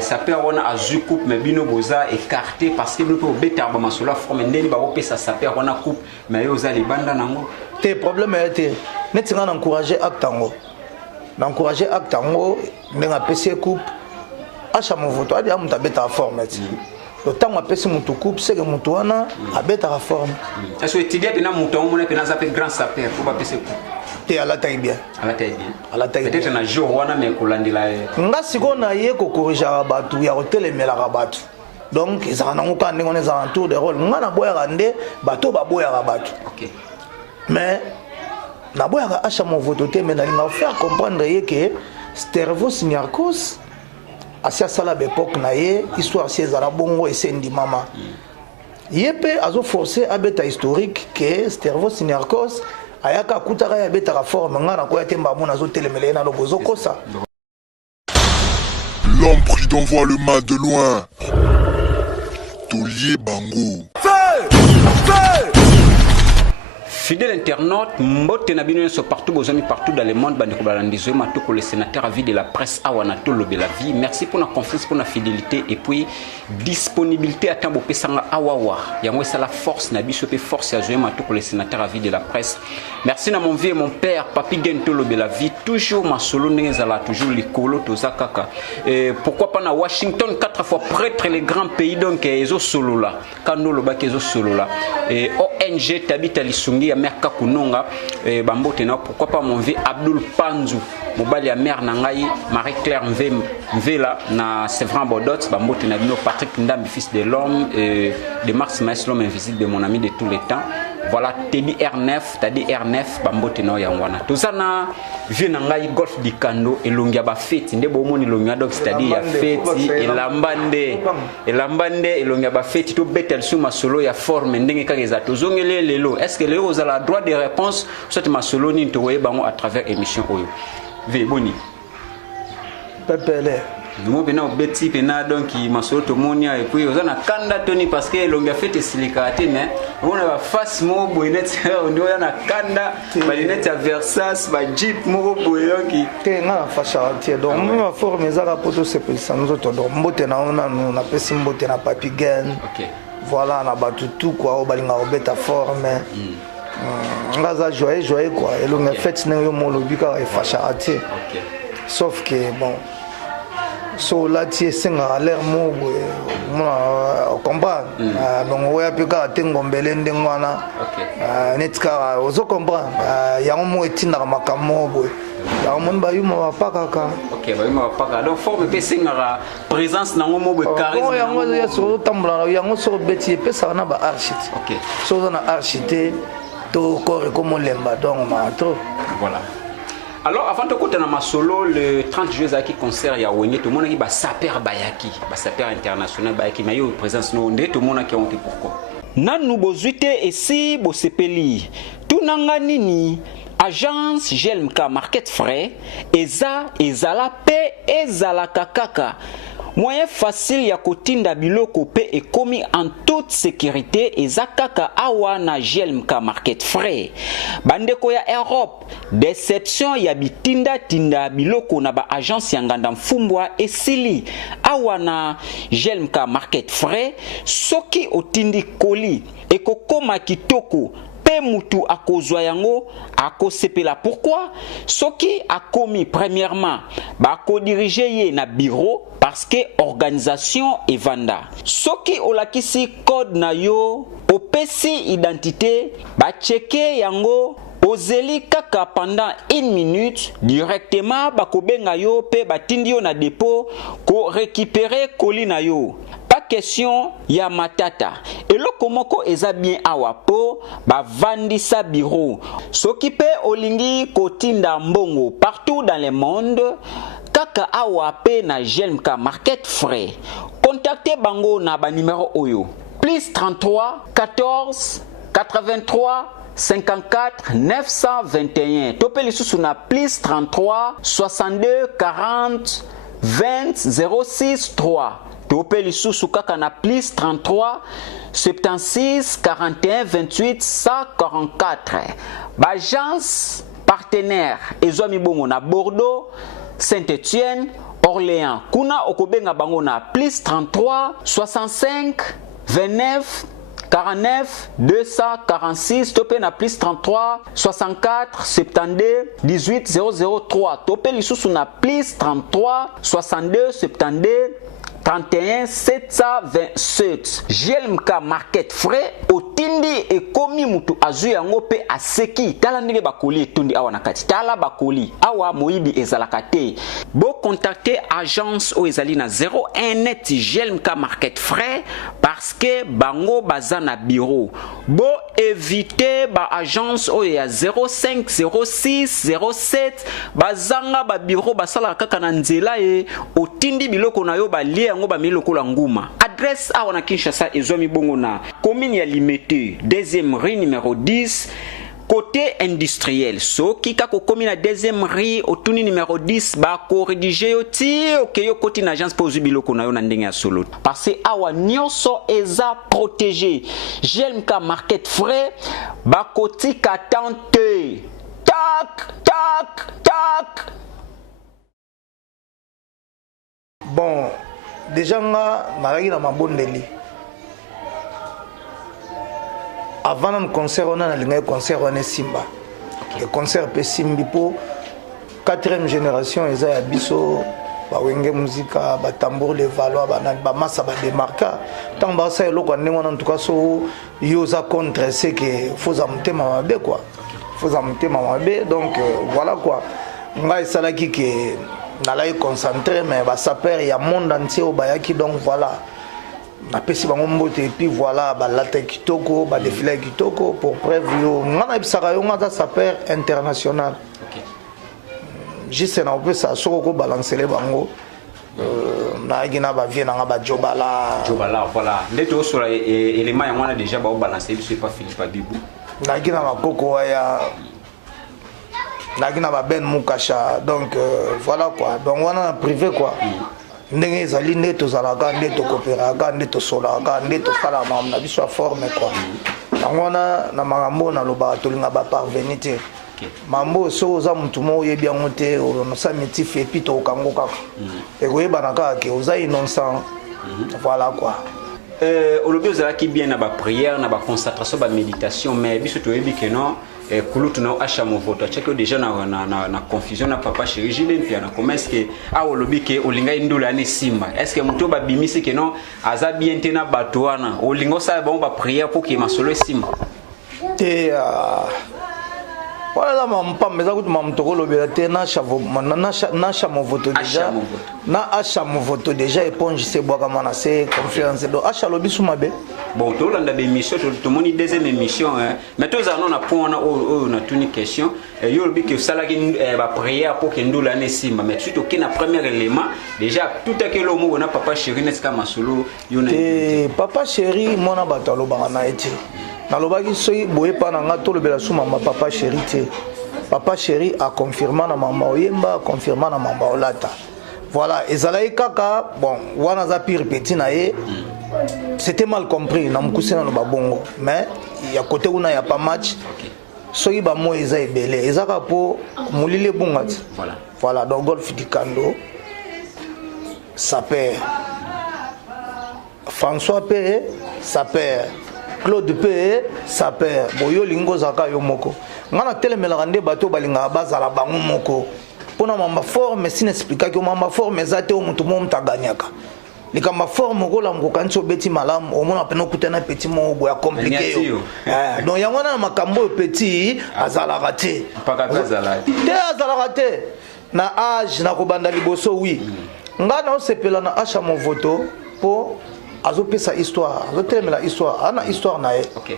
sapeur wana azu coupe mais bino boza écarté parce que bino peut beta ba masolo forme ndeni ba opesa sapeur wana coupe mais yo za libanda nango te problème était neti nga encourager actango n'encourager actango ndenga pc coupe acha mon voto adi amuta beta forme le temps a pc mutu coupe c'est que mutu wana a beta forme est-ce que tu dis que na mutu on peut na zapper grand sapeur pour ba pc coupe te ala taille bien peut-être na jour wana mais kolandela nga siko na ye ko corriger batu ya hotelemela batu donc ezaka nango ka ndenge on en tour de rôle nga na boya nde bato ba boya batu OK mais na boya acha mon voto te mais na linga faire comprendre ye que Stervos Niarchos asia sala l'époque na ye histoire si ezala bongo esendi mama yepe azo forcer abeta historique que Stervos Niarchos ayaka kutaka ya beta forme ngana ko yatemba mona zo telemele na lobozo kosa. L'homme prudent voit le mal de loin. Tolier Bango. Fidèle internaute, mbote na bino so partout partout dans le monde bandeko balandizo matoko le sénateur à vie de la presse Awanato Lobe la vie. Merci pour la confiance, pour la fidélité et puis disponibilité à tambo pesanga awawa. Yango c'est la force na biso pe force à jouer matoko le sénateur à vie de la presse. Merci na mon vieux mon père Papi Gento Lobe la vie, toujours ma solo nezala toujours likolo tozakaka. Pourquoi pas na Washington 4 fois prêtre les grands pays donc ezo solo là. Kando lobaki ezo solo là. ONG Tabita Lisungi ya mère Kakunonga bambote na pourquoi pas mon vieux Abdul Panzu mobali ya mère nangai Marie-Claire Mvela na Séverin Bodot bambote na bino Patrick Ndambi fils de l'homme de Max Maes l'homme invisible de mon ami de tous les temps. Voilà Teddy R9 Teddy R9 bambote na yangwana tozana vieux nangai golf di kando elongia ba fête nde bomoni longia donc c'est-à-dire ya fête elambande elongia ba fête to betel suma solo ya forme ndenge kaka za tozongele lelo est-ce que lelo za la droit de réponse soit ma solo ni to bango à travers émission oyo ve boni pepele nous venons au beti pena donc ma solo to monia et puis ozana kanda toni parce que longia fête silikate mais on a face mo boinet on doit na kanda balinette à Versace ba jeep mo boyo ki te nga fasha tie donc ma forme ezaka poto se pesa nzoto donc mbote na ona na pesi mbote na Papi Gen. OK voilà na batu tout quoi o balinga obeta forme nga za joyeux quoi et longa fête na yo mo lobika e fasha tie OK sauf que bon so là tu senga l'air mo moi comprendre donc ouais pika tengombele ndengwana OK netka ozo comprendre yango mo etinda makambo boy yango mba yuma bapaka OK ba yuma bapaka donc forme pe senga présence nango mo be charisme yango ya so tambula yango so beti pesa na ba architecte OK so na architecte to corps comme lemba donc ma to voilà. Alors avant de côté dans ma solo le 30 juillet qui concert ya Wenge tout le monde qui ba saper bayaki ba saper international bayaki mais yo présence no ndé tout le monde qui ont été pourquoi nanu bozuite esi bosepeli tunanga nini agence GLMK market frais ezala pe ezala kakaka moyen facile ya kotinda biloko pe ekomi en toute sécurité ezakaka awa na GLMK market frais bandeko ya Europe déception ya bitinda tinda biloko na ba agence ya nganda mfumbwa esili awa na GLMK market frais soki otindi koli ekokoma kitoko pe mutu akozwa yango akosepela pourquoi soki akomi premièrement ba ko diriger ye na bureau parce que organisation evanda soki olakisi code na yo opesi identité ba checker yango ozeli kaka pendant 1 minute directement bakobenga yo pe batindi yo na dépôt ko récupérer colis na yo pas question ya matata eloko moko eza bien awa po bavandisa bureau soki pe olingi kotinda mbongo partout dans le monde kaka awa pe na GLMK market frais contactez bango na ba numéro oyo plus 33 14 83 54 921 topeli susu na plus 33 62 40 20 06 3 topeli susu kaka na plus 33 76 41 28 144 Bagence partenaire ezwami bongo na Bordeaux, Saint-Étienne, Orléans. Kuna okobenga bango na plus 33 65 29 49 246 topé na plus 33 64 72 18 003 topé lisusu na plus 33 62 72 31 727. JLMK Market Frais otindi ekomi mutu azui yango pe aseki tala ndenge bakoli etundi awa na kati tala bakoli awa moyibi ezalaka te. Bo contacter agence o ezali na 01 net JLMK Market Frais parce que bango baza na bureau. Bo éviter ba agence o ya 05 06 07 bazanga ba bureau basala kaka na nzela e otindi biloko na yo balie yango ba miloko la nguma. Adresse a wana Kinshasa ezomi bongo na commune ya Limete, deuxième rue numéro 10 côté industriel. So kika ko commune na deuxième rue otuni numéro 10 ba ko rédiger yo ti OK yo côté na agence pour biloko na yo na ndenge ya solo. Parce que awa nyonso eza protégé. JLMK Market Frais ba koti katante. Tak tak tak. Bon, déjà nga naraki na mabondeli. Avant le concert on a le concert on est Simba. Le concert pe Simbi po 4e génération eza ya biso ba wenge musica ba tambour le valois ba massa ba démarka tant ba ça eloko ndenge en tout cas so yoza contre c'est que faut amutema mabe quoi. Faut amutema mabe donc voilà quoi. Nga esalaki que nalai concentré mais ba saper ya monde entier au bayaki donc voilà napesi bango mbote et puis voilà ba lata kitoko ba défilé kitoko pour preuve yo ngana bisaka yo ngata saper international. OK. Juste na opé ça soko balancer les bango na gina ba vie na ba jobala voilà ndeto so élément ya mwana déjà ba balancer biso pas Philippe Abibou na gina ba koko ya na ben mukasha donc voilà quoi donc on a privé quoi ndenge ezali nde tozalaka nde tokopéraka nde tosolaka nde tosala na biso forme quoi yango wana na makambo nalobaka tolinga baparveni te mambo so oza mutu moko oyebi yango te onosa mitif epi tokango kaka ekoyebana kaka ke oza innocent voilà quoi. Olobi ozalaki bien na ba prière na ba concentration ba méditation mais biso toyebi ke non kulutu na acha mo voto cheke déjà na confusion na papa chéri Julien puis na comment est-ce que a olobi ke olinga ndula ne simba est-ce que muto ba bimisi ke non aza bien te na bato wana olingo sa ba prière pour que masolo simba te voilà mampa meza kuti mamtoko lobela te na chavo na chamo voto déjà na acha mo voto déjà éponge se boka mana c'est confiance do acha lobi sumabe bon to landa be émission to moni deuxième émission mais to za non na point on a tuni question yo lobi que sala ki ba prière pour que ndula ne simba mais surtout que na premier élément déjà tout à que le mot na papa chéri neska masolo yo na papa chéri mona batalo bana eti nalobaki soki boye pa na nga tolobela su mama papa chéri te papa chéri a confirmé na mama oyemba confirmé na mama olata voilà ezalaki kaka bon wana za pire petit na ye c'était mal compris na mukuse na loba bongo mais ya côté una ya pas match soki ba mo eza ebele ezaka po mulile bungati voilà donc golf du Kando sa père François P sa père Claude P sa père boyo lingo zaka yo moko ngana telemelaka nde bato balinga bazala bango moko pona mamba forme sinexplica que mamba forme zate o mutu mo mtaganyaka likamba forme kola mkokancho beti malamu omona peno kutana petit mo boya compliqué yo donc yango na makambo petit azalaka te paka azalaka te azalaka te na âge na kobanda liboso oui ngana osepela na acha mon voto po azopesa histoire azotelemela histoire ana histoire na ye OK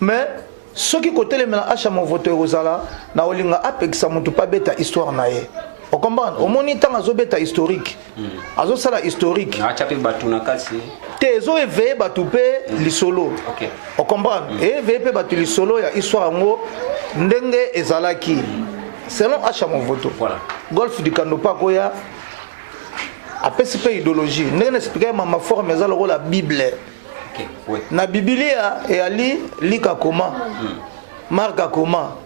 mais ce qui kotelemela acha mon voto ozala na olinga apekisa mutu pa beta histoire na ye o comprendre omoni tanga azobeta historique azosala historique na chape batuna kasi te zo éveiller batu pe lisolo OK o comprendre éveiller pe batu lisolo ya histoire ngo ndenge ezalaki selon acha mon voto voilà golf du Kando pa koya apesi pe idéologie ndenge n'expliquer mama forme eza lokola bible OK oui na biblia e ali lika koma Marc akoma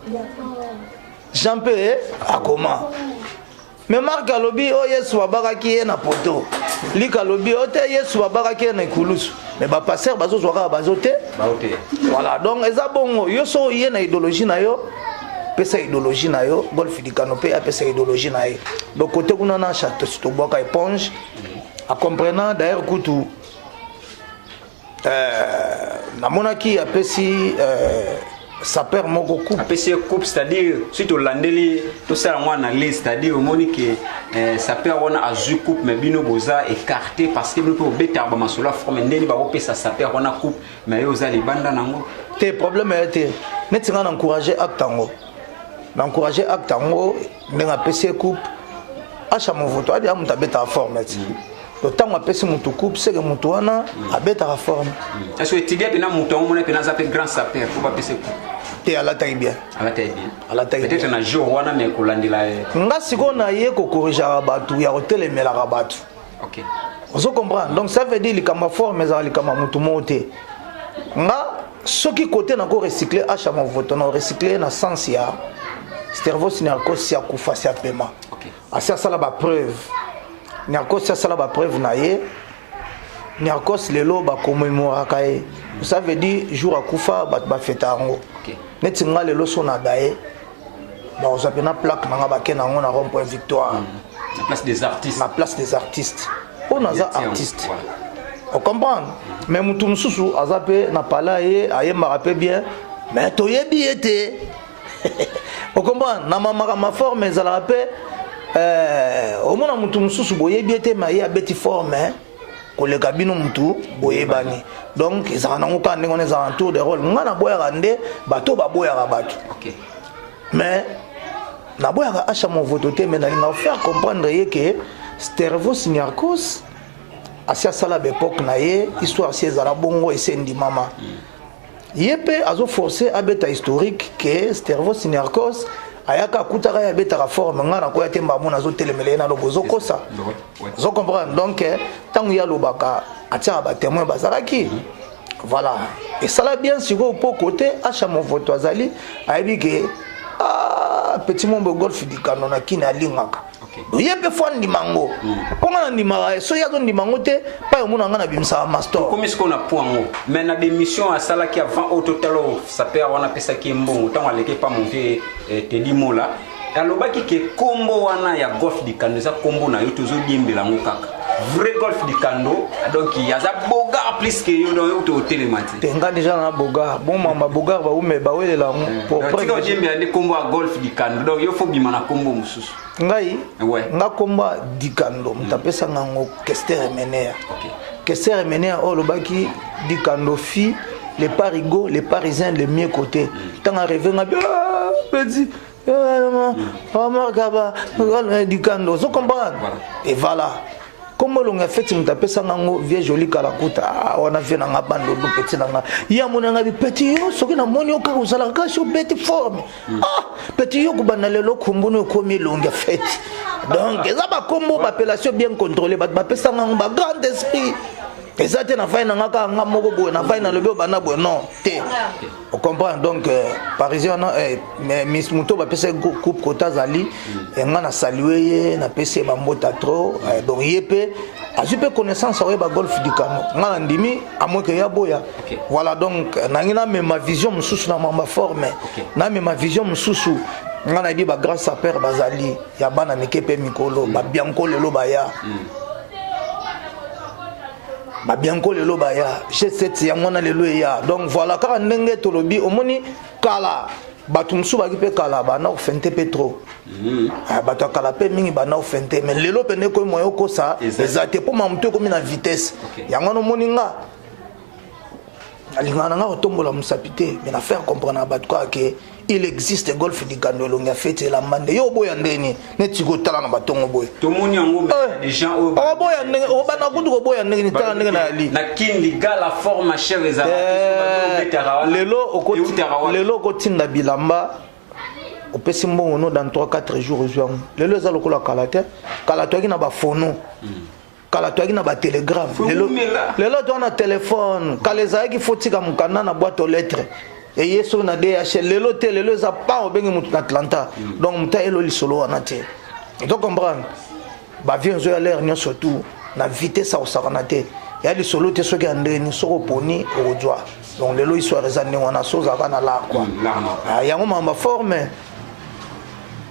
Jean P akoma mais Marc alobi o Yesu babakaki na poto lika alobi o te Yesu babakaki na ikulusu mais ba pasteur bazo zwaka bazote voilà donc eza bongo yo so yé na idéologie na yo pesa idéologie na yo golf du canopé a pesa idéologie na ye donc côté kuna na château to boka éponge a comprenant d'ailleurs kutu namonaki apesi saper moko coupe apesi coupe c'est-à-dire si to landeli to sala mwana liste c'est-à-dire omoni que saper wana azu coupe mais bino boza écarté parce que bino to beta ba masolo forme ndeni ba opesa saper wana coupe mais yo za libanda nango te problème était neti nga encourager actango n'encourager actango ndenga pesi coupe acha mon voto adi amuta beta forme le temps où apesi mutu coupe c'est que mutu wana abeta la forme est-ce que tu dis que na mutu on pena za pe grand saper pour pas pesi coupe te ala taille bien peut-être na jour wana mais ko landila nga siko na ye ko corriger batu ya hotel mais la rabatu OK vous comprenez donc ça veut dire likama forme za likama mutu moté nga soki côté na ko recycler acha mon vote na recycler na sens ya stervos Niarchos ya kufa sia paiement OK asa sala ba preuve Niarchos sala ba preuve na ye Niarchos lelo ba commémoraka ye ça veut dire jour akufa ba feta ngo OK neti nga lelo so na daye ba ozapena plaque na nga ba kena ngo na rond-point Victoire la place des artistes on a za artiste on comprend mais mutu mususu azape na pala ye ayemba pe bien mais toyebi ete on comprend na ma forme za la pe au mona mutu mususu boyebi ete ma ye abeti forme koleka bino mutu boyebani donc ezaka nango ka ndenge eza en tour de rôle nga na boyaka nde bato baboyaka bato mais na boyaka acha mon voto te mais nalinga faire comprendre ye que Stervos Niarchos asia sala l'époque na ye histoire si ezala bongo esendi mama ye pe azo forcer abeta historique que Stervos Niarchos ayaka kutaka ya beta ka forme nga na koya temba mona zo telemele na lobozo kosa zo comprendre donc tangu ya lobaka atia ba témoin bazalaki voilà et ça l'a bien sur au côté acha mon voto azali ayebi que petit mombo golf du canon na kina lingaka yebe fondi mango ponga na ndimaka so yazo ndimango te pa yo mona nga na bimisa master comme ce qu'on a point ngo mais na démission à sala qui avant au total ça peut avoir pesa ki mbongo tant aleke pas monter te limola alobaki ke kombo wana ya golf du canon za kombo na yo tozo diembela ngo kaka vrai golf du Kando donc il y a ça boga plus que yo dans au télématique tenga déjà na boga bon mamba boga ba ume ba wele la pour prendre que bien des combo à golf du Kando donc il faut bima na combo mususu ngai nga komba di Kando mtapesa ngango Kester Menea Kester Menea o lobaki di Kando fi les parigots les parisiens les mieux côté tant arrivé nga petit Gaba di Kando so comprendre et voilà comme l'on a fait mtapesa ngango vie joli kalakuta on a fait na bando do petit nanga ya mona nga petit yo soki na moni yo ka uzala ka so bête forme petit yo kubana lelo kumbuno komi longa fête donc ça ba combo appellation bien contrôlée ba pesa ngango ba grand esprit ezate na faina ngaka nga moko boye na faina lobe bana boye non te on comprend donc parisien mais miss muto ba pesa coupe kota zali nga na saluer na pesa ba mbota trop donc yepe azupe connaissance wa ba golf du Kano nga na ndimi amoke ya boya voilà donc nangina même ma vision mususu na mamba forme na même ma vision mususu nga na di ba grâce à père bazali ya bana nekepe mikolo ba bianco lelo baya Bianco lelo baya G7 yangona lelo ya donc voilà car ndenge tolobi omoni kala batumsu bakipe kala bana ofente petro bato kala pe mingi bana ofente mais lelo pene ko moyo ko sa ezate po mamto ko na vitesse yangona omoni nga alingana nga otombola musapite mais na faire comprendre bato quoi que il existe golf du Kando longa fete la mande yo boya ndeni neti ko tala na batongo boy to moni yango des gens au boya ndeni o bana kudu ko boya ndeni tala ndeni na ali na kindi gala forme chère ezala lelo ko tinda bilamba o pesi mbongo no dans 3-4 jours jour lelo za lokola kalate kalato ki na ba fono kalato ki na ba telegram lelo to na téléphone kaleza ki fotika mukanda na boîte aux lettres et yeso na DHL lelo te lelo za pa obengi mutu na Atlanta donc muta elo lisolo wana te Tu comprends? Bah viens jouer à l'air surtout na vitesse à osakanaté. Il y a des solos qui sont en soro poni au doigt. Donc les lois sont raisonnés on a chose à na là quoi. Il y a un moment forme.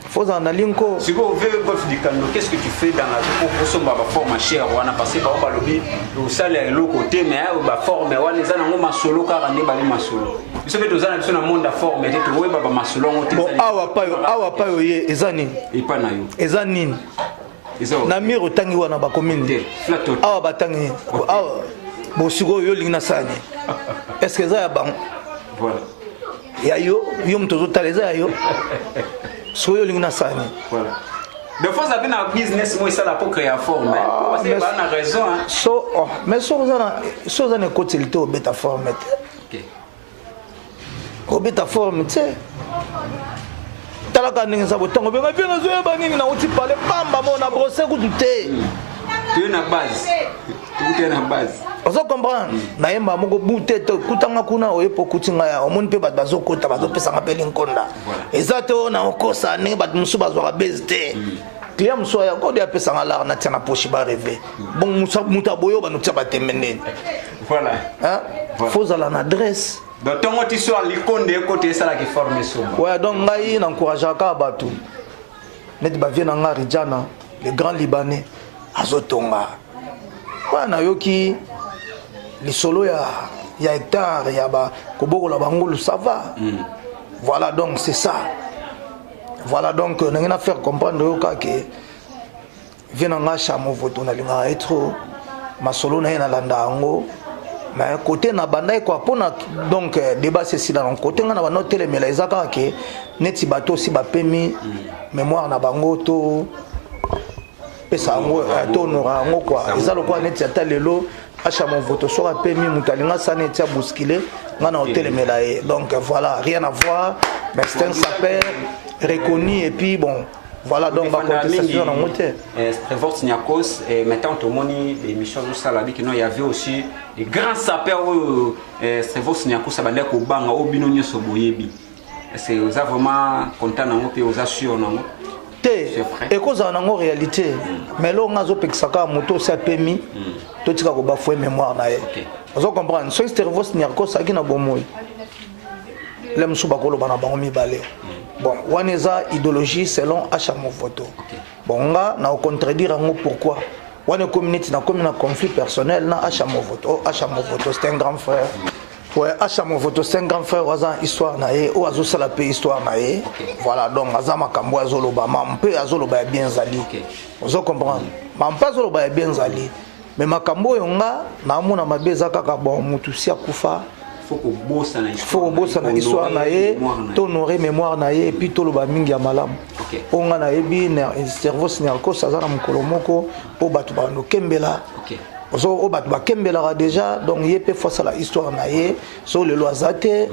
Faut en aller encore. Si vous voulez golf du Kando, qu'est-ce que tu fais dans la vie pour son baba forme chère on a passé par le lobby au salaire le côté mais ba forme on les a dans ma solo car on est balé ma solo. Vous savez tous dans le monde de forme et tu vois baba ma solo on te. Bon awa pa yo ezani. Et pas na yo. Ezani. Na miro tangi wana ba commune. Awa batangi. Awa bo sigo yo lingna sani. Est-ce que ça ya bang? Voilà. Ya yo mtozo taleza yo. So yo lingna sani. Voilà. De fois ça vient en business moi ça la pour créer forme. Parce que pas na raison hein. So mais so za na côté le to beta forme. OK. Au beta forme, tu sais. Talaka ndenge sa botango benga bien zo ba ngi na uti parler pamba mo na brosser ku douter. Tu es na base. Tu es na base. Ozo comprendre na yemba moko bute to kutanga kuna oyepo kutinga ya omoni pe bat bazo kota bazo pesa ngapeli nkonda. Ezato na okosa ne bat musu bazo ka bezte. Client musu ya ko de pesa ngala na tina pochi ba rêver. Bon musa muta boyo ba nutia batemene. Voilà. Hein? Faut à l'adresse. Donc ton tu sois l'iconde côté ça la qui forme ça. Ouais donc ngai na encourager ka batu. Net ba vient nga Rijana, le grand libanais azotonga. Wana yoki les solos ya hectare ya ba koboko la bangolo ça va. Voilà donc c'est ça. Voilà donc on a faire comprendre yoka que vient nga chamo voto na linga être ma solo na ina landa ngo. Mais côté na bandai quoi pona donc débat c'est dans le côté ngana ba noter mais les aka que neti bato si ba pemi mémoire na bango to pesa ngo to nora ngo quoi ezalo quoi neti ata lelo acha mon voto so pemi mutalinga sa neti a bousculer ngana hotel melaye donc voilà rien à voir mais c'est un sapeur reconnu et puis bon voilà donc ma contestation en montée. Trevor Sniakos et maintenant tout le monde l'émission de Salabi qui il y avait aussi les grands sapeurs Trevor Sniakos ça bandait ko banga au binonyo so boyebi. C'est vous vraiment content nango pe vous assure nango. Té et cause en réalité mais là on a zo pexaka moto ça pemi to tika ko ba foué mémoire na ye. Vous comprendre so Trevor Sniakos ça qui na bomoy. Lem suba ko lo bana bango mi balé. Bon, on a idéologie selon Achamo Voto. Bon, on a contredire pourquoi. On a communauté dans un conflit personnel na Achamo Voto. Achamo Voto c'est un grand frère. Ouais, Achamo Voto c'est un grand frère. Wazan histoire nae, ou azo salape histoire nae. Voilà donc azama kambo azoloba, mampe azoloba bien zali. Vous comprenez? Mampe azoloba bien zali. Mais makambo yonga na mona mabeza kaka bon mutusi akufa. Faut que bossa na histoire na ye t'honorer mémoire na ye et puis toloba mingi ya malamu onga na yebi na cerveau signalko saza na mukolo moko po batu ba no kembela ozo o batu ba kembela déjà donc ye pe face à la histoire na ye so le loisate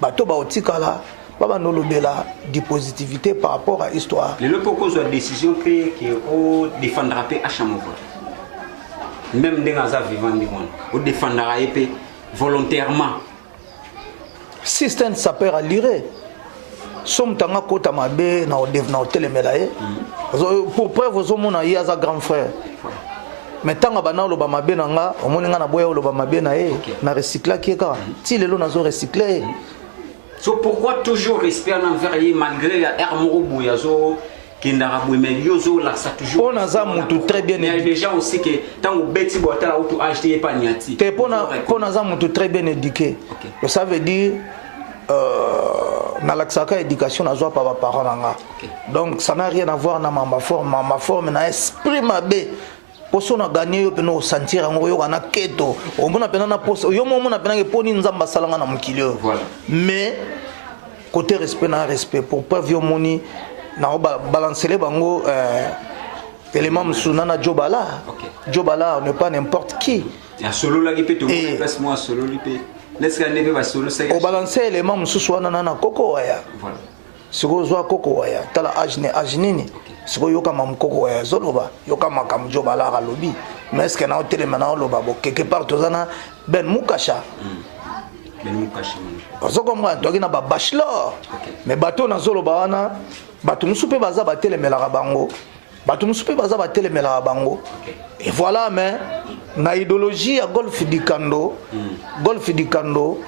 bato ba otikala baba no lobela di positivité par rapport à histoire le propose la décision que o défendra pe Achamo même dans sa vivant du monde o défendra pe volontairement. Système sapeur à lire. Somme tanga kota mabe na hôtel melaye. Pour preuve aux hommes na yaza grand frère. Mais tanga bana lo ba mabe nanga, omoni nga na boya lo ba mabe na e na recycler qui ka. Ti lelo na zo recycler. So pourquoi toujours respect envers lui malgré la hermoro boyazo mais on a ça mutu très bien éduqué. Il y a des gens aussi que tant que bêtis boitela ou tout acheter pas niati. Te pona ça mutu très bien éduqué. Ça veut dire na laksaka éducation na zo pa ba parents nanga. Donc ça n'a rien à voir na ma forme na esprit mabé. Poso na gagner yo peno sentir ngo yo kana keto. O mona pena na poso yo mo mona pena ke poni nzamba salanga na mukilio. Mais côté respect na respect pour pas vieux moni na balancer les bango élément sunana Jobala. Jobala n'est pas n'importe qui. Il y a solo là qui peut te place moi solo lui peut. Laisse gagner ba solo ça. Au balancer élément musuana na koko waya. Voilà. Siko zo koko waya. Tala ajnini. Siko yoka mam koko waya zoloba. Yoka makam Jobala ga lobi. Mais est-ce que na hôtel maintenant loba bo quelque part tozana ben mukasha. Parce que tu as un bachelor. Mais bateau na zolo bawana, bateau nous soupe baza batele melara bango. Bateau nous soupe baza batele melara bango. Et voilà, mais na idéologie à golf du Kando, golf du Kando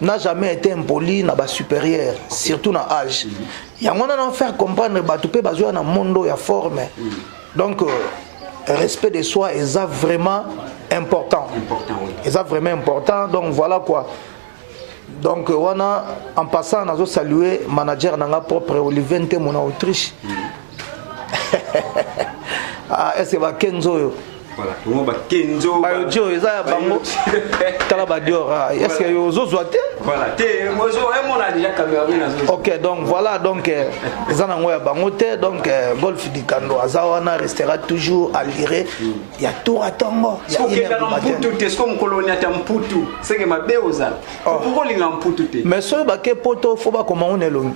n'a jamais été impoli na bas supérieur, surtout na âge. Il y a moyen de faire comprendre bateau pe bazo na mondo ya forme. Donc respect de soi est vraiment important. C'est vraiment important. Donc voilà quoi. Donc wana en passant nazo saluer manager nanga propre Olivier Nte mon Autriche. Ah est-ce que va Kenzo voilà tout le monde va Kenzo ba yo eza bango tala ba diora est-ce que yo zo zoate voilà té mozo et mon a déjà caméra nazo. OK donc voilà donc eza na ngoya bango té donc golf du Kando azawana restera toujours à lire il y a tout à tango il y a une heure du matin est-ce que mon colonia ta mputu c'est que ma beoza pourquoi linga mputu té mais so ba ke poto faut ba comment on est long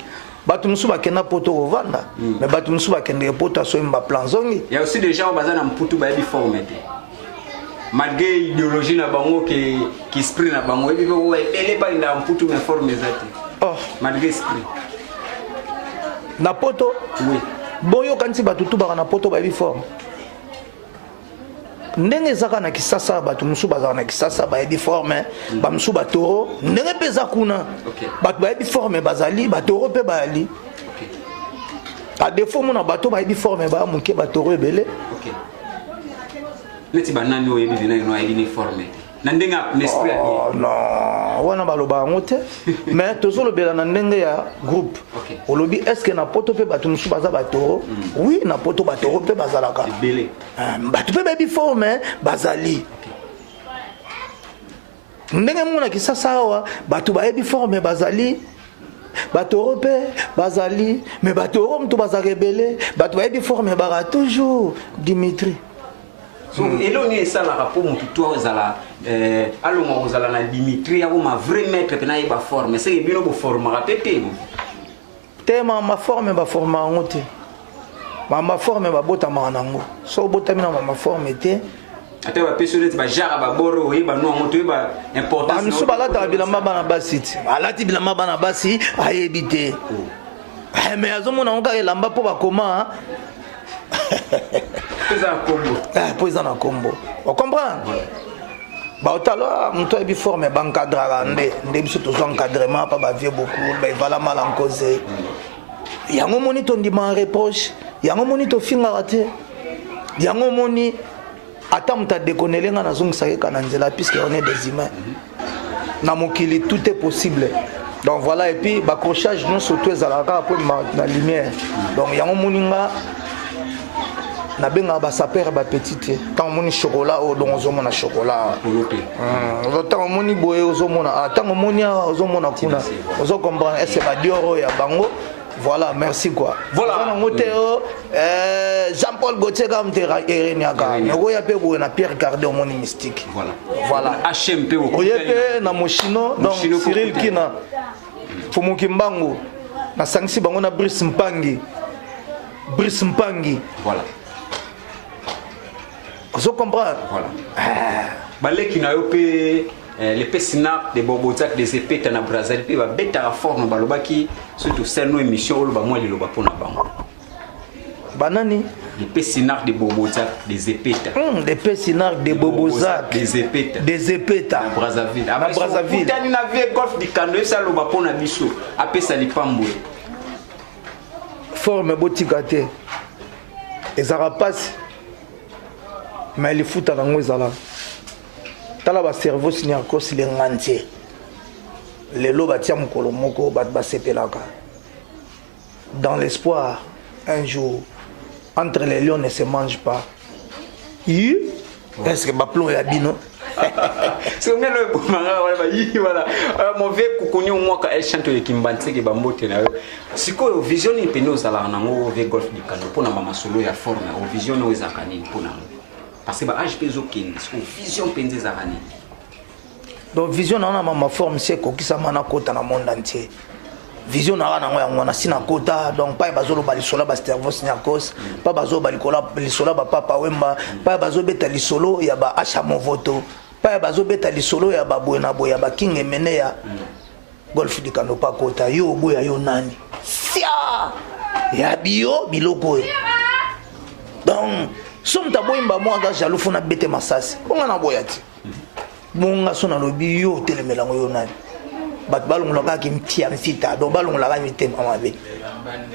batu musu bakenda poto ovanda mais batu musu bakende poto so imba plan zongi. Il y a aussi des gens bazana mputu ba bi former malgré idéologie na bango qui esprit na bango et puis elle pas na mputu mais former zati malgré esprit na poto oui boyo kanti batu tu ba na poto ba bi forme ndenge zaka na kisasa batu musu bazana na kisasa ba di forme ba musu ba toro ndenge peza kuna batu ba di forme bazali ba toro pe ba ali a défaut mon bateau ba di forme ba muke ba toro ebele neti banani o yebi vina no ayini forme na ndenga n'esprit ali non wana baloba ngote mais tozolo bela na ndenge ya groupe olobi est-ce que na poto pe batu musu baza ba toro oui na poto ba toro pe bazalaka ebele batu pe ba di forme bazali ndenge mona kisasa wa batu ba di forme bazali batoro pe bazali mais batoro mtu bazarebele batu ba di forme bara toujours Dimitri. Donc eloni ça la rapport mon tuto zala alongo zala na Dimitri ya ma vrai maître pe na ba forme c'est bino bo forme rapete tema ma forme ba forme ngote ma forme ba bota manango so bota mina ma forme te ate ba personnalité ba jara ba boro e ba no ngoto e ba importance ba misu bala ta bilamba bana basiti alati bilamba bana basi ayebite mais azomona ngoka elamba po ba koma Poison en combo. On comprend? Bah, au monto est forme encadrera ndé biso tous encadrement pas vieux beaucoup bah il va la mal en cause. Il y a un moni ton dit en reproche, il y a un moni to finga raté. Il y a un moni attends ta déconner nga na zong sa ka nzela puisque on est des humains. Na mokili tout est possible. Donc voilà et puis accrochage non surtout ezalaka pour la lumière. Donc il y a un moni nga na benga ba saper ba petite tant moni chocolat o donc ozomona chocolat tant moni boye ozomona tant moni ozomona kuna ozo comprendre est-ce ba dioro ya bango voilà merci quoi voilà moteo Jean-Paul Gauthier comme tereniaka ngo ya pe boye na Pierre Cardin moni mystique voilà HMP o yepe na mochino donc Cyril Kina Fumuki Mbangu na sangisi bango na Brice Mpangi voilà. Vous comprenez? Voilà. Balé qui n'a eu les pessinards des bobotak des épées na Brazzaville puis va bêta la forme baloba qui surtout c'est nos émissions ou ba moi les loba pour na bango. Banani les pessinards des bobotak des épées des pessinards des bobotak des épées na Brazzaville à Brazzaville tani na vie golf du Kando ça loba pour na biso apesa lipambo forme botikate ezarapas mais les foot à l'angle zala tala ba cerveau signé encore si les ngantie les loba tia mukolo moko bat ba sepelaka dans l'espoir un jour entre les lions ne se mangent pas est-ce que ba plomb ya bino c'est on le bomanga voilà mon vieux kukunyo mwaka el chanto de kimbanse ke bambote na siko vision ni peno zala nango ve golf du Kando pona mama solo ya forme o vision no ezakani pona parce que ba age peso kin so vision penze zakani donc vision na mama forme c'est ko kisa mana kota na monde entier vision na nango ya ngwana sina kota donc pa bazolo balisola ba cerveau signakos pa bazolo balikola lisola ba papa wemba pa bazo beta lisolo ya ba acha mon voto pa bazobeta lisolo ya baboye na boya ba king emene ya golf di kando pa kota yo boya yo nani sia ya bio biloko donc somta boyimba mo anga jaloux fona bete masasi bonga na boya ti bonga sona lobi yo telemelango yo nani bat balongola ka ki mtia mfita do balongola ka mitema mabe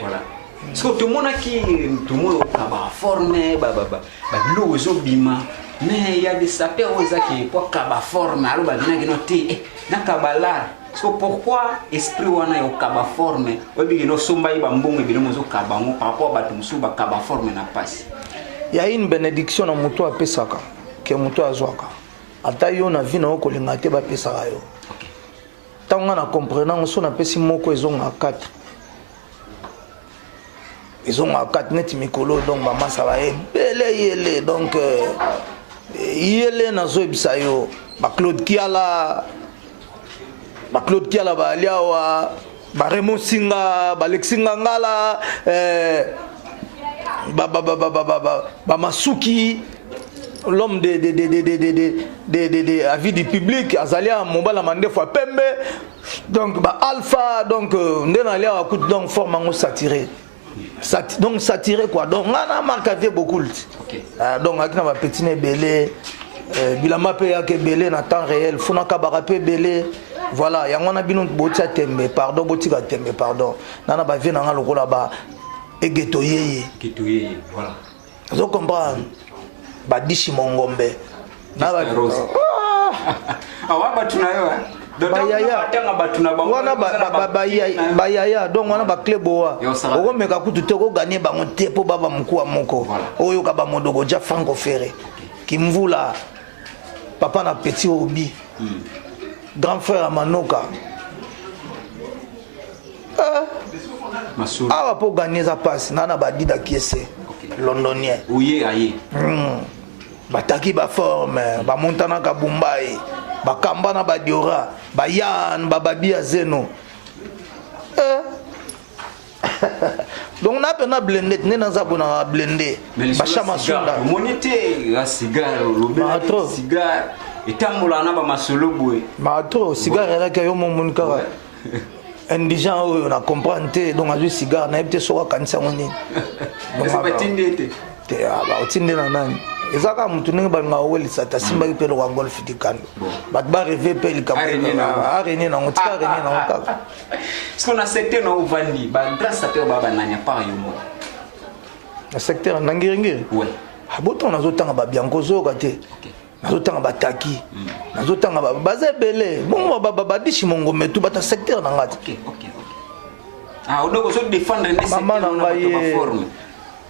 voilà parce que tout le monde a forme bilo zo bima mais il y a des sapeurs qui pour kaba forme alors ba bina noté na kabala parce que pourquoi esprit wana yo kaba forme obi no somba iba mbongo bilo mozo kaba ngo par rapport ba tumsu ba kaba forme na passe il y a une bénédiction na muto apesaka ke muto azwaka ata yo na vie na okolinga te ba pesaka yo tanga na comprenant so na pesi moko ezonga 4 ils ont 4 net mikolo donc maman ça va belé donc yele na zo bisayo ba Claude Kiala ba aliawa ba Remo Singa ba Lexinga ngala ba Masuki l'homme de avis du public azalia mobala mande fois pembe donc ba Alpha donc ndena aliawa coup donc forme ngo satiré donc satiré quoi donc on a marqué beaucoup okay. Donc avec ma petite belé bilama pe ya ke belé na temps réel funa ka ba pe belé voilà ya ngona bino botia tembe pardon botika tembe pardon nana ba vie na nga lokola ba egeto yeye voilà vous comprenez ba dishi mongombe na ba awa tunayo bayaya donc wana ba club oa okomeka kutu te okoganye bango te po baba mkuwa moko oyo ka ba modogo ja Franco Ferré kimvula papa na petit obi grand frère à Manoka awa po gagner za passe nana ba dida kiese londonien oye aye bataki ba forme ba montana ka Bumbai bakamba na badiora bayan bababia zeno donc na pena blendé nena za bona blendé bashama sunda monité la cigare le cigare etambola na ba masolo boy matro cigare la kayo mon kara indigent oyo na comprendre donc azu cigare na ebte soka kanisa ngoni donc ba tindete te ba otinde na nani ezaka mutu ndenge balinga owelisa ta simbaki mpe lokwa golf dikando bato bareve mpe likambo arenie nango tika arenie nango kaka ce qu'on a secteur na ovandi ba grâce à pe baba nanya par yo mo na secteur na ngiringiri ouais aboto nazotanga ba bianco zoka te nazotanga ba taki nazotanga ba bazebele bongo ba dishi mongo metu bata secteur na ngati OK ah odoko so défendre ne secteur na ba forme.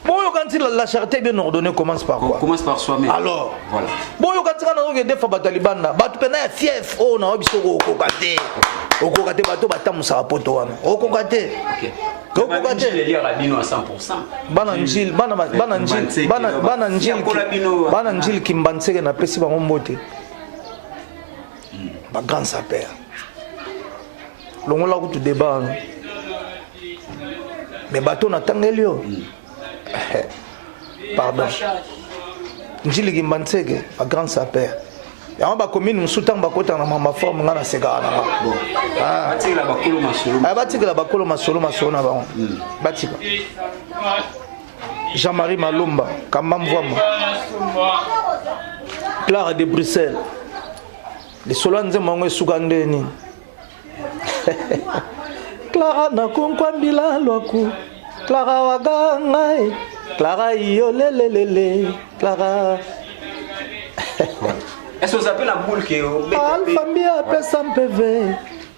Bon, quand la charité bien ordonnée commence par quoi? Commence par soi-même. Alors, voilà. Bon, quand on a des fois Taliban, bah tu peux na fief, oh na obiso au kokate bato batamu sa poto wana. Au kokate. OK. Kokate. Je lire rabino à 100%. Bananjil kimbanseke na pesi bango mbote. Ba grand sapeur. Longola ku tu débat. Mais bato na tangelio. Pardon. Njili Gimbansege, un grand sapeur. Et on va commune sous-temps bakota na mama forme ngana sega na bon. Batika la bakolo masolo. Batika la bakolo masolo na ba. Batika. Jean-Marie Malumba, Kambam Vwama. Clara de Bruxelles. Les solanze mangwe sugandeni. Clara na konkwambila lwaku. Clara wagangai. Clara yolelelele. Clara. Est-ce que vous appelez la boule qui est au Alpha Mbia pesa mpeve.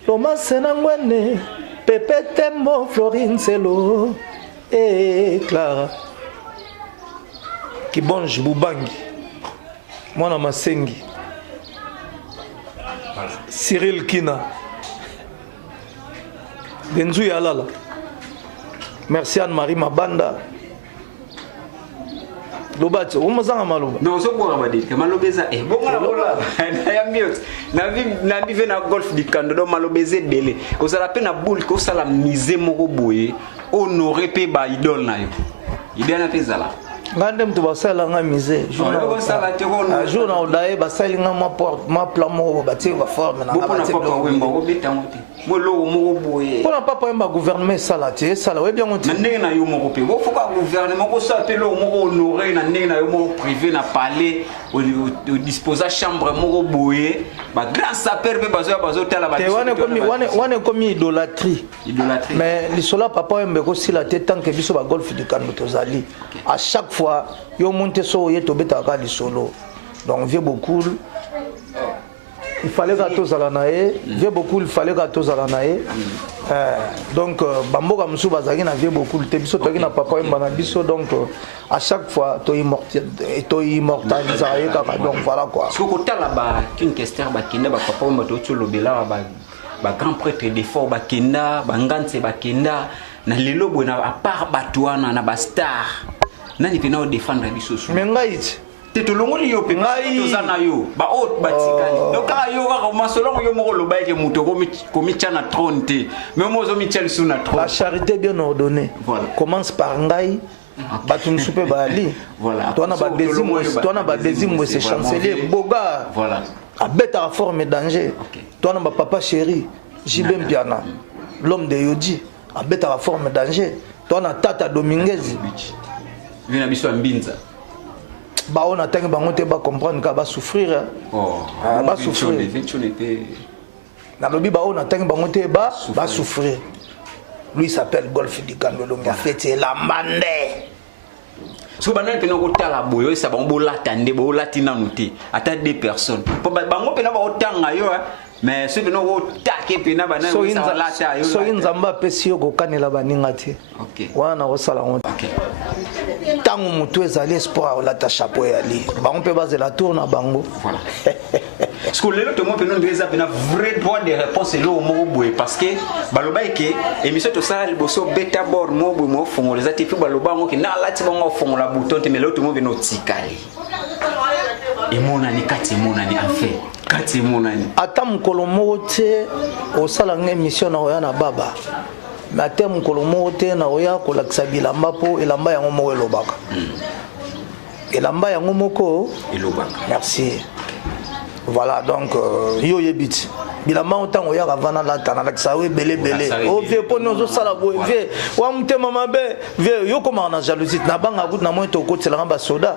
Loma senangwene. Pepe tembo Florine Selo. Clara. Kibonge Bubangi. Mwana Masengi. Cyril Kina. Denzu Yalala. Merci Anne-Marie Mabanda. Lobati, umazanga maloba. Non, so kwa badit, ke malobeza bonga bola. Na ya miot. Na bive na golf di kando do malobeze belé. Ozala pe na boule ko sala mise moko boye, honorer pe ba idole na yo. Idole na pe zala. ngandem to basala nga misé jour na odaye basali nga ma plan mo batie ba forme na batie pona papa yemba gouvernement sala tie sala we bien on na ndenge na yo moko pe bo foka gouvernement ko sa pe lo moko honorer na ndenge na yo moko privé na palais au disposer chambre moko boye ba grand sapeur pe bazo tala ba wane komi idolâtrie mais lisola papa yembe ko sila te tant que biso ba golf du Kando tozali à chaque fois yo monte so ye to betaka lisolo donc vieux beaucoup il fallait que tous à vieux beaucoup il fallait que tous à donc bamboka musu bazaki na vieux beaucoup te biso toki na papa yemba na biso donc à chaque fois to immortaliser kaka donc voilà quoi ce ko tala ba kin kester ba kinda ba papa yemba to tsholo bela ba grand prêtre de fort ba kinda ba ngantse ba kinda na lelo bona à part batouana na ba star nani pena o défendre biso mais ngaiti te longoli yo pe tozana yo ba haute batikali donc ka yo ka masolongo yo moko loba ke muto ko micha na 30 mais mozo micha sur na 30 la charité bien ordonnée voilà. Commence par ngai batu nsupe bali voilà toi na ba désimo c'est chancelier boga voilà a beta forme danger toi na ba papa chéri Jibem Piana l'homme de Yodi a beta forme danger toi na tata Dominguez vina biso ambinza ba on attend bango te ba comprendre ka ba souffrir ba souffrir na lobi ba on attend bango te ba souffrir lui s'appelle Golf du Kando longa fête la mande so banane pena ko tala boyo sa bango bolatande bolatina nuti ata deux personnes bango pena ba otanga yo mais ce pena ko take pena banane ko sa lata yo so nzamba pesi yo ko kanela baninga te OK wana ko sala ngo OK tango mutu ezali espoir olata chapeau ya li bango mpe bazela tour na bango voilà parce que lelo to mo pena ndeza pena vrai droit de réponse lo mo boye parce que baloba ke émission to sala liboso beta board mo boye mo fongola zati fi baloba ngo ke na lati bango fongola bouton te mais lelo to mo beno tikali et monani kati monani en fait kati monani ata mukolo moko te osala nga émission na oya na baba mais ata mukolo moko te na oya kolakisa bilamba po elamba yango moko elobaka elamba yango moko elobaka merci voilà donc yo yebiti bilamba otango yaka vana lata na lakisa we belé o vie po nozo sala bo vie wa mutema mabe vie yo koma na jalousie na banga gut na moto okotela ba soda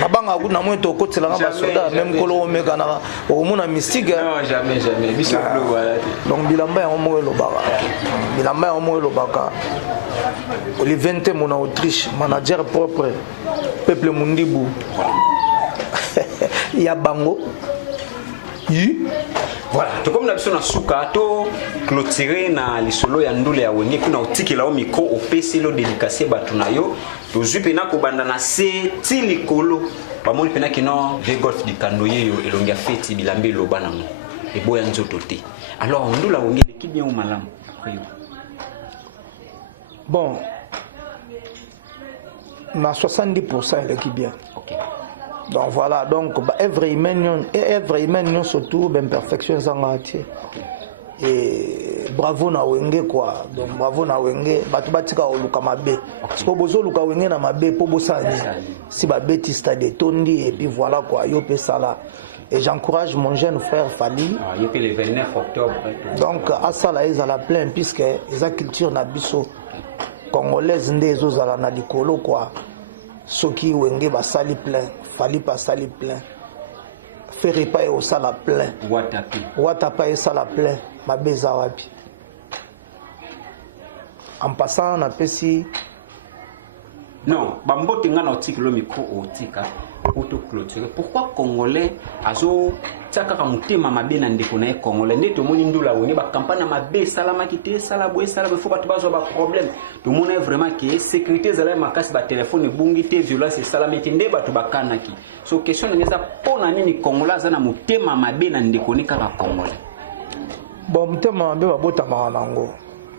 na banga gut na moto okotela ba soda même kolo omeka na omuna mystique non jamais biso bleu voilà donc bilamba yango mo elobaka bilamba yango mo elobaka Olivier Ntemo na Autriche manager propre peuple mundibu ya bango voilà to comme na biso na suka to clôturer na lisolo ya ndule ya wenge kuna otikela o micro opesi lo dédicacer batu na yo to zupe na ko banda na se ti likolo ba moni pena kino ve Golf du Kando yo elongia feti bilambe lobana mo e boya nzoto te alors ndula wenge qui bien ou malamu après bon na 70% l'équipe bien. OK. Donc voilà, donc œuvre humaine surtout ben perfection zangati. Et bravo na wenge quoi. Donc bravo na wenge batu batika oluka mabe. Parce que bozo luka wenge na mabe po bosani. Si ba betista de tondi et puis voilà quoi, yo pe sala. Et j'encourage mon jeune frère Fali. Ah, il le 29 octobre. Donc à ça là ils à la plein puisque la culture na biso congolaise ndezo zala na likolo quoi. Soki wenge ba sali plein, Fali pas sali plein. Ferre pas au sala plein. Watapi et sala plein, ma beza wapi. En passant na pesi non, bambote nga na otika lo micro otika auto clôturer. Pourquoi congolais azo tsaka ka mutema mabe na ndeko na congolais ndeto moni ndula woni ba campagne mabe salama kité sala boye sala be faut pas bazo ba problème to mona vraiment que sécurité zala makasi ba téléphone bungi te violence salama kinde ba to bakana ki so question ngeza pona nini congolais za na mutema mabe na ndeko ni kaka congolais bon mutema mabe ba bota nango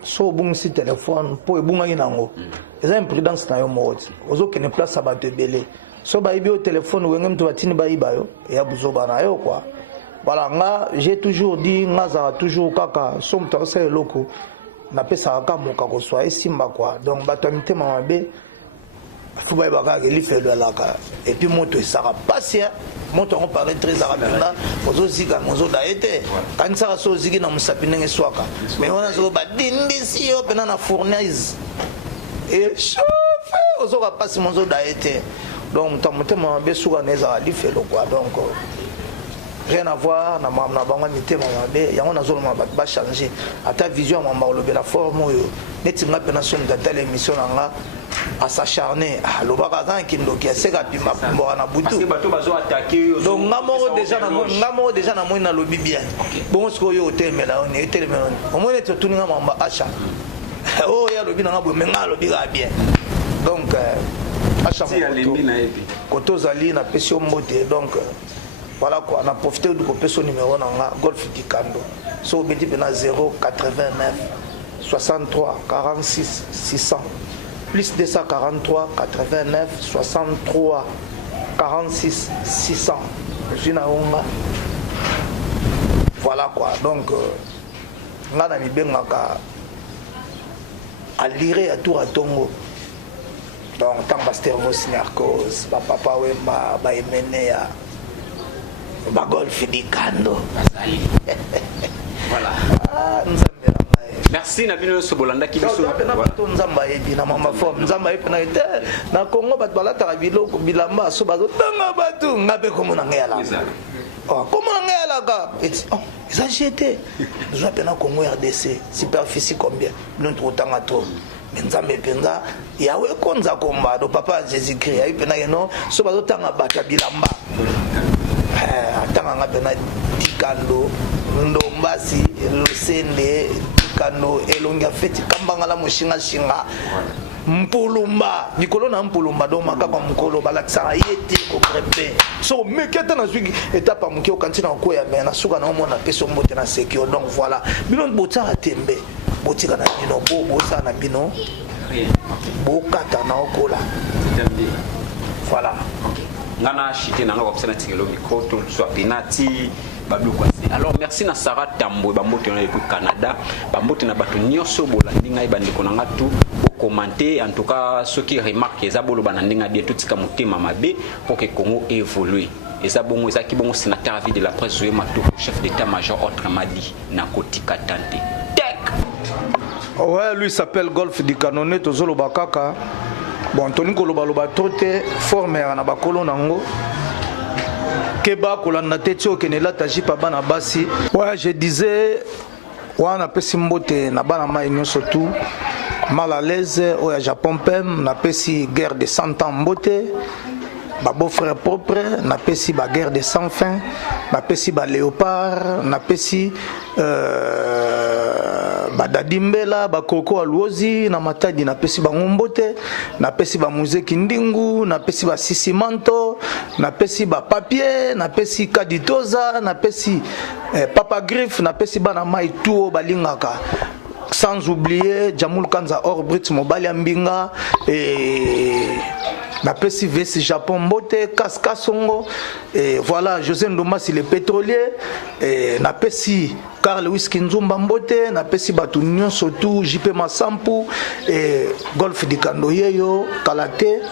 so bungisi téléphone po ebunga nango eza imprudence na yo moti ozo kene place ba te belé so ba ibi au téléphone wenge mtu batini ba iba yo ya buzoba na yo quoi voilà nga j'ai toujours dit nga za toujours kaka so mtu asa loko na pesa ka moka ko soye simba quoi donc bato mitema mabe fuba baka ke lifelo alaka et puis moto esaka pasia moto on parle très rapidement ozo zika mozo daete kanisa so ziki na musapi ndenge swaka mais on a zo ba dindisi yo pena na fournaise et chauffe ozo ka pasi mozo daete donc tamotema mabe suka neza lifelo quoi donc rien à voir na mamna bango mitema mabe yango nazoloma ba changer ata vision mamba olobela forme oyo neti nga pena son data l'émission nga à s'acharner lobaka kan kindoki aseka pima mbora na butu parce que bato bazo attaquer donc ngamo déjà na moi na lobi bien bon ce que yo hotelmela on hotelmela on moi neto tuninga mamba acha oh ya lobi na ngabo menga lobi ga bien donc acha koto zali na pesio mbote donc voilà quoi on a profité du copeso numéro na Golf Dikando so beti pena 089 63 46 600 plus 243 89 63 46 600 je suis na onga voilà quoi donc nga na mibengaka à lire à tour à tongo donc tant Stervo Narcos papa wemba ba emenea ba Golf Dikando voilà merci na bino so bolanda ki biso bato nzamba yebi na mama forme nzamba yebi na ete na Congo bato balata biloko bilamba so bazo tanga bato ngabe komona ngela komona ngela ka ça jeté nous appelons Congo RDC superficie combien nous tanga to nzambe penza yawe konza komba do papa Jésus Christ ayi pena yeno so bazo tanga bato bilamba atanga ngapena Dikando ndombasi losende Dikando elonga feti kambanga la mushinga shinga mpulumba nikolo na mpulumba do maka kwa mkolo balakisa yete ko crepe so meketa na zwiki etapa muke o kantina ko ya mena suka na mona peso mbote na sekio donc voilà bino botsa tembe botika na bino bosa na bino bokata na okola voilà ngana chité nanga ko psena tikelo micro to soit penati bablu kwasi alors merci na Sarah Tambo bambote na depuis Canada bambote na bato nyonso bolandi ngai bandiko na ngatu commenter en tout cas ceux qui remarquent ça bolo banandinga dia tout ka motema mabe pour que Congo évolue et ça bongo ça ki bongo sénateur à vie de la presse Zoé Matou chef d'état-major autrement dit na kotika tante tek ouais lui s'appelle Golf Dikano tozolo bakaka bon toni koloba loba tote forme na bakolo nango keba kolanda te tio kenela taji pa bana basi ouais je disais wana pesi mbote na bana mai nyonso tout mal à l'aise au Japon pem na pesi guerre de 100 ans mbote ba beau frère propre na pesi ba guerre de sans fin na pesi ba léopard na pesi ba dadimbela ba koko aluozi na matadi na pesi ba ngombote na pesi ba muzeki ndingu na pesi ba sisimanto na pesi ba papier na pesi kaditoza na pesi papa griffe na pesi bana mai tuo balingaka sans oublier Jamul Kanza Orbrit Mobali Mbinga et na pesi vesi Japon mbote Kaskasongo et voilà José Ndomas le pétrolier et na pesi Carl Whisky Nzumba mbote na pesi batu nyonso tout JP Masampu et Golf Dikando yeyo Kalate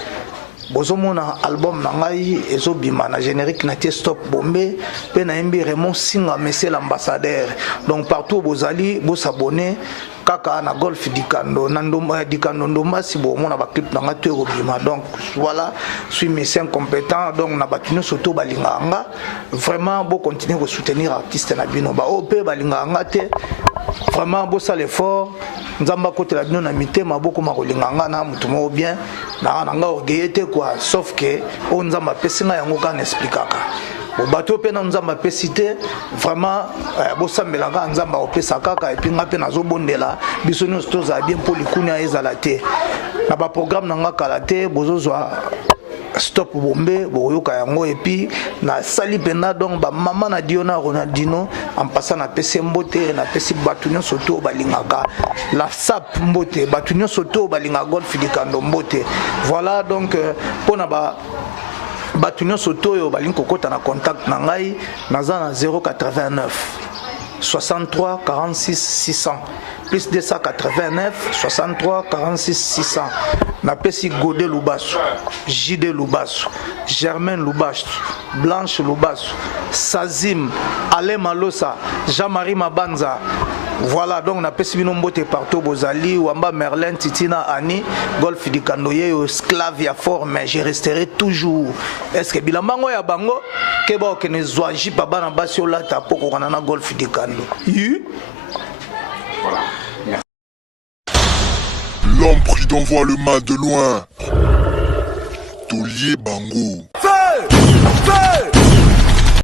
bozomona album na ngai ezobima na générique na stop bombe pe na mbi Raymond Singa monsieur l'ambassadeur donc partout bozali bo s'abonner kaka na Golf Dikando na ndoma Dikando ndoma si bo mona ba clip na ngatu ezobima donc voilà suis médecin compétent donc na batino soto balinganga vraiment bo continuer de soutenir artiste na bino ba op balinganga te vraiment bo ça l'effort nzamba côté la bino na mitema boko makolinganga na mutu mo bien na nga orgueillete quoi sauf que on nzamba pesinga yango kan expliquaka bon bato pe na nzamba pesite vraiment bo sambelanga nzamba opesa kaka et puis nga pe nazobondela biso nyonso toza bien pour likunya ezala te na ba programme na nga kala te bozozwa stop bombe boyoka yango et puis na sali pena donc ba mama na Diona Ronaldinho en passant na pesi mbote na pesi batunyo soto balingaka la sap mbote batunyo soto balinga Golf Dikando mbote voilà donc pona ba batunyo soto yo balinga kokota na contact na ngai naza na 089 63 46 600 plus 289 63 46 600. Napesi Godé Lubasu, JD Lubasu, Germain Lubasu, Blanche Lubasu, Sazim, Alain Malosa, Jean-Marie Mabanza. Voilà, donc on a pesé une mbote partout Bozali, Wamba Merlin, Titina, Annie, Golf di Kandoye, Sclavia fort, mais je resterai toujours. Est-ce que Bilambango ya bango, Keba que ne zoaji pas bana basio la tapo qu'on a Golf di Kando. Voilà. L'homme prudent voit le mal de loin. Taulier Bango. Feu! Feu!